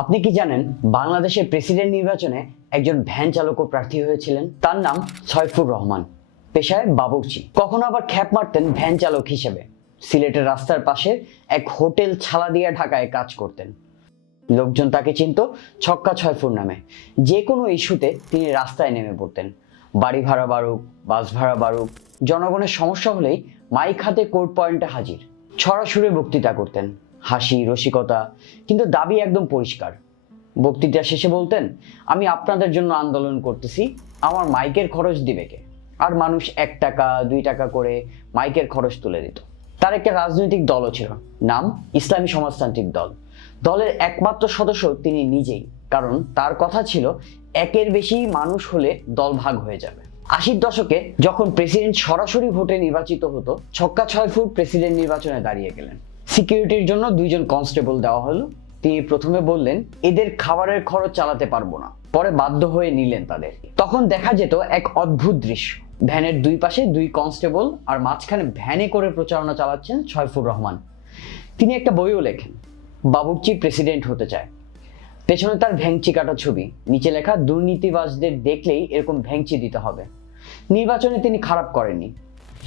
আপনি কি জানেন বাংলাদেশের প্রেসিডেন্ট নির্বাচনে একজন ভ্যান চালকও প্রার্থী হয়েছিলেন? তার নাম সয়ফুর রহমান, পেশায় বাবুর্চি। কখনো আবার খ্যাপ মারতেন ভ্যান চালক হিসেবে। সিলেটের রাস্তার পাশে এক হোটেল ছালাদিয়া ঢাকায় কাজ করতেন। লোকজন তাকে চিনত ছক্কা ছয়ফুর নামে। যে কোনো ইস্যুতে তিনি রাস্তায় নেমে পড়তেন। বাড়ি ভাড়া বাড়ুক, বাস ভাড়া বাড়ুক, জনগণের সমস্যা হলেই মাইক হাতে কোর্ট পয়েন্টে হাজির। ছড়াছড়ি বক্তৃতা করতেন, হাসি রসিকতা, কিন্তু দাবি একদম পরিষ্কার। বক্তৃতা শেষে বলতেন, আমি আপনাদের জন্য আন্দোলন করতেছি, আমার মাইকের খরচ দিবে কে? আর মানুষ 1 টাকা 2 টাকা করে মাইকের খরচ তুলে দিত। তার একটা রাজনৈতিক দলও ছিল, নাম ইসলামী সমাজতান্ত্রিক দল। দলের একমাত্র সদস্য তিনি নিজেই, কারণ তার কথা ছিল একের বেশি মানুষ হলে দল ভাগ হয়ে যাবে। 80-র দশকে যখন প্রেসিডেন্ট সরাসরি ভোটে নির্বাচিত হতো, ছক্কা ছয়ফুট প্রেসিডেন্ট নির্বাচনে দাঁড়িয়ে গেলেন। সিকিউরিটির জন্য 2 জন কনস্টেবল দেওয়া হলো। তিনি প্রথমে বললেন এদের খাবারের খরচ চালাতে পারবো না, পরে বাধ্য হয়ে নিলেন তাদের। তখন দেখা যেত এক অদ্ভুত দৃশ্য, ভ্যানের 2 পাশে 2 কনস্টেবল, আর মাঝখানে ভ্যানে করে প্রচারণা চালাচ্ছেন সয়ফুর রহমান। তিনি একটা বইও লেখেন, বাবুর্চি প্রেসিডেন্ট হতে চায়। পেছনে তার ভ্যাংচি কাটা ছবি, নিচে লেখা দুর্নীতিবাজদের দেখলেই এরকম ভ্যাংচি দিতে হবে। নির্বাচনে তিনি খারাপ করেননি।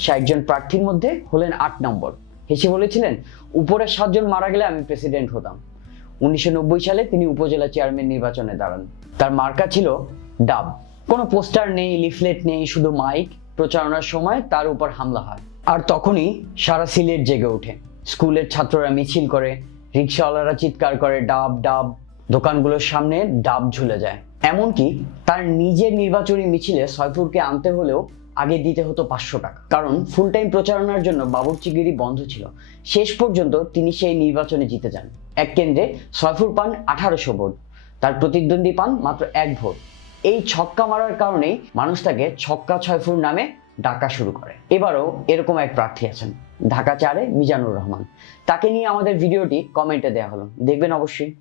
60 জন প্রার্থীর মধ্যে হলেন 8 নম্বর। হেসে বলেছিলেন, উপরে 7 জন মারা গেলে আমি প্রেসিডেন্ট হতাম। 1990 সালে তিনি উপজেলা চেয়ারম্যান নির্বাচনে দাঁড়ান। তার মার্কা ছিল ডাব। কোনো পোস্টার নেই, লিফলেট নেই, শুধু মাইক। প্রচারণার সময় তার উপর হামলা হয়, আর তখনই সারা সিলেট জেগে ওঠে। স্কুলের ছাত্ররা মিছিল করে, রিক্সাওয়ালারা চিৎকার করে ডাব ডাব, দোকানগুলোর সামনে ডাব ঝুলে যায়। এমনকি তার নিজের নির্বাচনী মিছিলে সয়ফুরকে আনতে হলেও আগে দিতে হতো 500 টাকা, কারণ ফুল টাইম প্রচারণার জন্য বাবুর্চিগিরি বন্ধ ছিল। শেষ পর্যন্ত তিনি সেই নির্বাচনে জিতে যান। এক কেন্দ্রে সয়ফুর পান 1800 ভোট, তার প্রতিদ্বন্দ্বী পান মাত্র 1 ভোট। এই ছক্কা মারার কারণেই মানুষ তাকে ছক্কা ছয়ফুর নামে ডাকা শুরু করে। এবারও এরকম এক প্রার্থী আছেন, ঢাকা 4-এ মিজানুর রহমান। তাকে নিয়ে আমাদের ভিডিওটি কমেন্টে দেওয়া হলো, দেখবেন অবশ্যই।